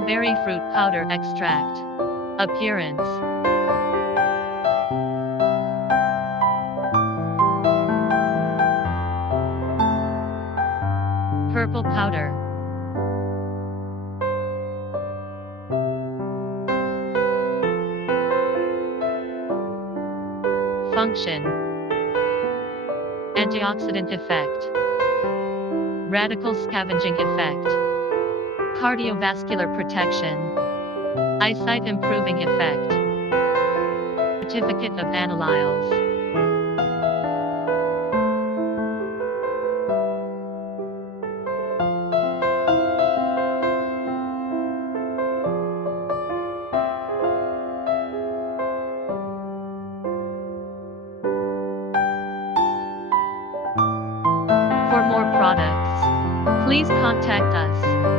Cranberry Fruit Powder Extract. Appearance. Purple powder. Function. Antioxidant effect. Radical-Scavenging effect. Cardiovascular protection. Eyesight improving effect. Certificate of Analysis. For more products, please contact us.